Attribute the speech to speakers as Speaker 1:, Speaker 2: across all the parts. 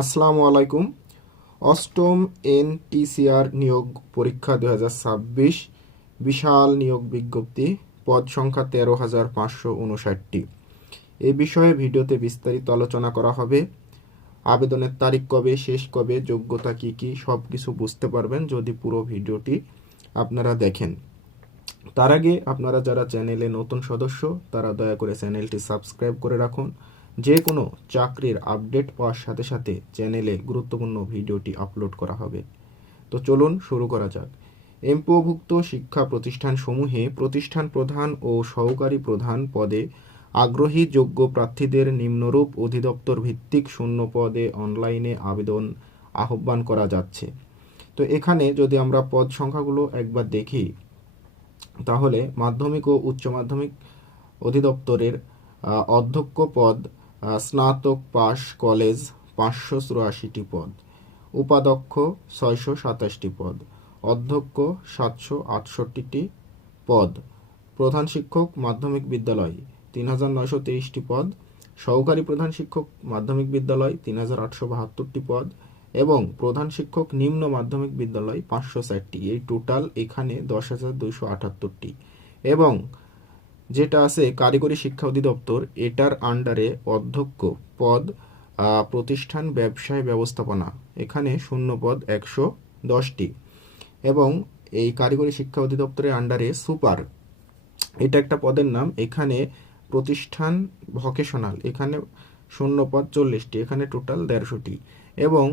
Speaker 1: আসসালামু আলাইকুম। অষ্টম এনটিসিআর নিয়োগ পরীক্ষা দু বিশাল নিয়োগ বিজ্ঞপ্তি, পদ সংখ্যা তেরো হাজার পাঁচশো উনষাটটি। এ বিষয়ে ভিডিওতে বিস্তারিত আলোচনা করা হবে। আবেদনের তারিখ কবে, শেষ কবে, যোগ্যতা কি কি সব কিছু বুঝতে পারবেন যদি পুরো ভিডিওটি আপনারা দেখেন। তার আগে আপনারা যারা চ্যানেলে নতুন সদস্য, তারা দয়া করে চ্যানেলটি সাবস্ক্রাইব করে রাখুন। যে কোনো চাকরির আপডেট পাওয়ার সাথে সাথে চ্যানেলে গুরুত্বপূর্ণ ভিডিওটি আপলোড করা হবে। তো চলুন শুরু করা যাক। এমপিওভুক্ত শিক্ষা প্রতিষ্ঠান সমূহে প্রতিষ্ঠান প্রধান ও সহকারী প্রধান পদে আগ্রহী যোগ্য প্রার্থীদের নিম্নরূপ অধিদপ্তর ভিত্তিক শূন্য পদে অনলাইনে আবেদন আহ্বান করা যাচ্ছে। তো এখানে যদি আমরা পদ সংখ্যাগুলো একবার দেখি, তাহলে মাধ্যমিক ও উচ্চ মাধ্যমিক অধিদপ্তরের অধ্যক্ষ পদ স্নাতক পাশ কলেজ পাঁচশো চুরাশিটি পদ। উপাধ্যক্ষ ছয়শো সাতাশটি পদ। অধ্যক্ষ সাতশো আটষট্টিটি পদ। প্রধান শিক্ষক মাধ্যমিক বিদ্যালয় তিন হাজার নয়শো তেইশটি পদ। সহকারী প্রধান শিক্ষক মাধ্যমিক বিদ্যালয় তিন হাজার আটশো বাহাত্তরটি পদ এবং প্রধান শিক্ষক নিম্ন মাধ্যমিক বিদ্যালয় পাঁচশো ষাটটি। এই টোটাল এখানে দশ হাজার দুইশো আটাত্তরটি। এবং যেটা আছে কারিগরি শিক্ষা অধিদপ্তর, এটার আন্ডারে অধ্যক্ষ পদ প্রতিষ্ঠান ব্যবসায় ব্যবস্থাপনা। এখানে শূন্য পদ একশো দশটি। এবং এই কারিগরি শিক্ষা অধিদপ্তরের আন্ডারে সুপার। এটা একটা পদের নাম। এখানে প্রতিষ্ঠান ভকেশনাল। এখানে শূন্য পদ চল্লিশটি। এখানে টোটাল দেড়শোটি। এবং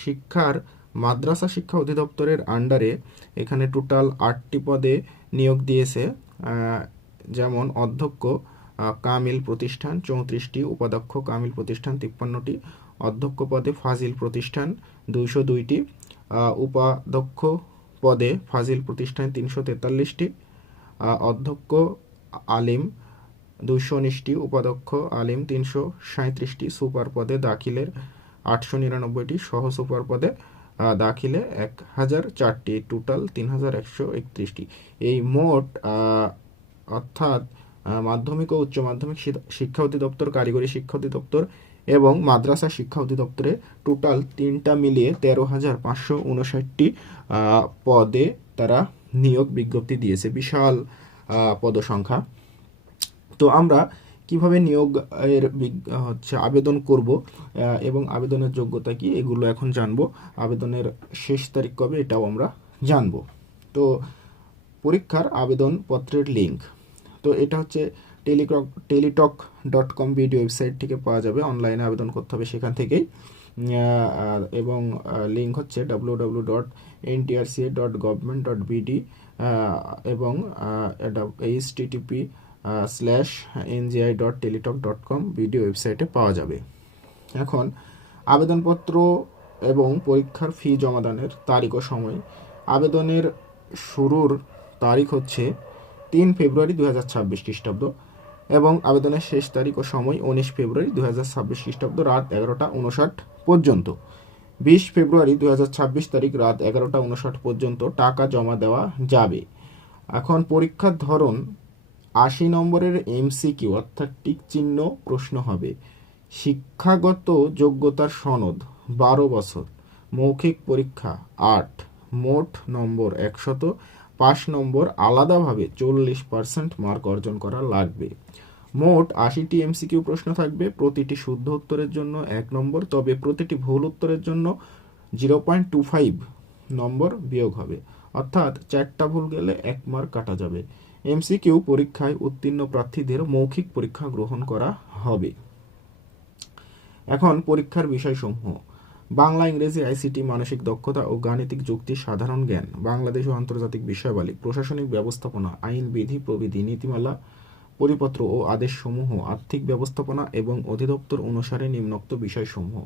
Speaker 1: শিক্ষার মাদ্রাসা শিক্ষা অধিদপ্তরের আন্ডারে এখানে টোটাল আটটি পদে নিয়োগ দিয়েছে যেমন অধ্যক্ষ কামিল প্রতিষ্ঠান, চৌত্রিশটি উপাধ্যক্ষ, কামিল প্রতিষ্ঠান, তিপ্পান্নটি অধ্যক্ষ পদে ফাজিল প্রতিষ্ঠান, দুইশো দুইটি উপাধ্যক্ষ পদে ফাজিল প্রতিষ্ঠান, তিনশো তেতাল্লিশটি অধ্যক্ষ আলিম, দুইশো উনিশটি, উপাধ্যক্ষ আলিম, তিনশো সাঁত্রিশটি সুপার পদে দাখিলের আটশো নিরানব্বইটি, সহ সুপার পদে দাখিলে এক হাজার চারটি, টোটাল তিন হাজার একশো একত্রিশটি। এই মোট অর্থাৎ মাধ্যমিক ও উচ্চ মাধ্যমিক শিক্ষা অধিদপ্তর, কারিগরি শিক্ষা অধিদপ্তর এবং মাদ্রাসা শিক্ষা অধিদপ্তরে টোটাল তিনটা মিলিয়ে তেরো হাজার পাঁচশো উনষাটটি পদে তারা নিয়োগ বিজ্ঞপ্তি দিয়েছে। বিশাল পদসংখ্যা। তো আমরা কীভাবে নিয়োগ, এর হচ্ছে আবেদন করব এবং আবেদনের যোগ্যতা কি, এগুলো এখন জানব। আবেদনের শেষ তারিখ কবে, এটাও আমরা জানব। তো পরীক্ষার আবেদনপত্রের লিঙ্ক তো এটা হচ্ছে Teletalk Teletalk dot com video website থেকে পাওয়া যাবে। অনলাইনে আবেদন করতে হবে সেখান থেকেই। এবং লিঙ্ক হচ্ছে W W dot NTRCA dot government dot BD এবং H TTP slash NGI dot Teletalk dot com video ওয়েবসাইটে পাওয়া যাবে। এখন আবেদনপত্র এবং পরীক্ষার ফি জমাদানের তারিখ ও সময়। আবেদনের শুরুর তারিখ হচ্ছে তিন ফেব্রুয়ারি দু হাজার ছাব্বিশ খ্রিস্টাব্দ এবং আবেদনের শেষ তারিখ ও সময় উনিশ ফেব্রুয়ারি দু হাজার ছাব্বিশ খ্রিস্টাব্দ রাত এগারোটা উনষাট পর্যন্ত। বিশ ফেব্রুয়ারি দু হাজার ছাব্বিশ তারিখ রাত এগারোটা উনষাট পর্যন্ত টাকা জমা দেওয়া যাবে। এখন পরীক্ষার ধরন, আশি নম্বরের এমসিকিউ অর্থাৎ টিক চিহ্ন প্রশ্ন হবে, শিক্ষাগত যোগ্যতার সনদ বারো বছর, মৌখিক পরীক্ষা আট, মোট নম্বর একশত পাঁচ নম্বর, আলাদাভাবে চল্লিশ পার্সেন্ট মার্ক অর্জন করা লাগবে। মোট আশিটি এমসিকিউ প্রশ্ন থাকবে, প্রতিটি শুদ্ধ উত্তরের জন্য এক নম্বর, তবে প্রতিটি ভুল উত্তরের জন্য zero point two five number বিয়োগ হবে। অর্থাৎ চারটা ভুল গেলে এক মার্ক কাটা যাবে। এমসিকিউ পরীক্ষায় উত্তীর্ণ প্রার্থীদের মৌখিক পরীক্ষা গ্রহণ করা হবে। এখন পরীক্ষার বিষয়সমূহ। বাংলা, ইংরেজি, আইসিটি, মানসিক দক্ষতা ও গাণিতিক যুক্তি সাধারণ জ্ঞান, বাংলাদেশ ও আন্তর্জাতিক বিষয়াবলী, প্রশাসনিক ব্যবস্থাপনা, আইন বিধি প্রবিধি নীতিমালা, পরিপত্র ও আদেশসমূহ, আর্থিক ব্যবস্থাপনা এবং অধিদপ্তর অনুসারে নিম্নোক্ত বিষয়সমূহ।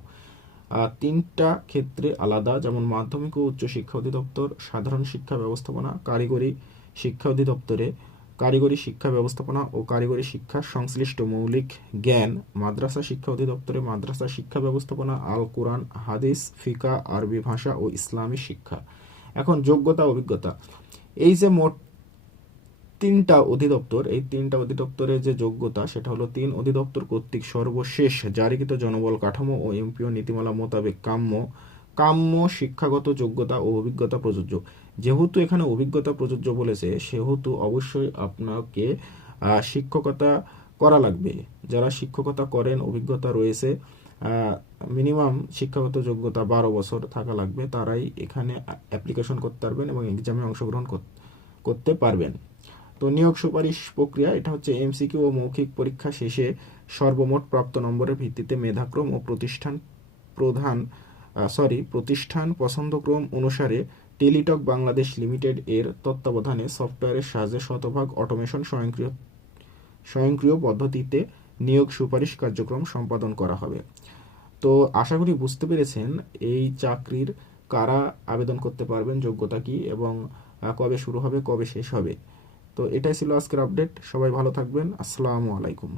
Speaker 1: তিনটা ক্ষেত্রে আলাদা, যেমন মাধ্যমিক ও উচ্চ শিক্ষা অধিদপ্তর, সাধারণ শিক্ষা ব্যবস্থাপনা, কারিগরি শিক্ষা অধিদপ্তরে কারিগরি শিক্ষা ব্যবস্থাপনা ও কারিগরি শিক্ষা সংশ্লিষ্ট মৌলিক জ্ঞান মাদ্রাসা শিক্ষা অধিদপ্তরে মাদ্রাসা শিক্ষা ব্যবস্থাপনা, আল কোরআন, হাদিস, ফিকা, আরবি ভাষা ও ইসলামী শিক্ষা। এখন যোগ্যতা, অভিজ্ঞতা। এই যে মোট তিনটা অধিদপ্তর, এই তিনটা অধিদপ্তরের যে যোগ্যতা, সেটা হলো তিন অধিদপ্তর কর্তৃক সর্বশেষ জারিকৃত জনবল কাঠামো ও এমপিও নীতিমালা মোতাবেক কাম্য কাম্য, শিক্ষাগত যোগ্যতা ও অভিজ্ঞতা প্রযোজ্য। যেহেতু এখানে অভিজ্ঞতা প্রযোজ্য বলেছে, সেহেতু অবশ্যই আপনাকে শিক্ষকতা করা লাগবে। যারা শিক্ষকতা করেন, অভিজ্ঞতা রয়েছে মিনিমাম শিক্ষাগত যোগ্যতা বারো বছর থাকা লাগবে, তারাই এখানে অ্যাপ্লিকেশন করতে পারবেন এবং এক্সামে অংশগ্রহণ করতে পারবেন। তো নিয়োগ সুপারিশ প্রক্রিয়া, এটা হচ্ছে এমসিকিউ ও মৌখিক পরীক্ষা শেষে সর্বমোট প্রাপ্ত নম্বরের ভিত্তিতে মেধাক্রম ও প্রতিষ্ঠান প্রধান সরি প্রতিষ্ঠান পছন্দক্রম অনুসারে টেলিটক বাংলাদেশ লিমিটেড এর তত্ত্বাবধানে সফটওয়্যারের সাহায্যে শতভাগ অটোমেশন স্বয়ংক্রিয় স্বয়ংক্রিয় পদ্ধতিতে নিয়োগ সুপারিশ কার্যক্রম সম্পাদন করা হবে। তো আশা করি বুঝতে পেরেছেন এই চাকরির কারা আবেদন করতে পারবেন, যোগ্যতা কি এবং কবে শুরু হবে, কবে শেষ হবে। তো এটাই ছিল আজকের আপডেট সবাই ভালো থাকবেন। আসসালামু আলাইকুম।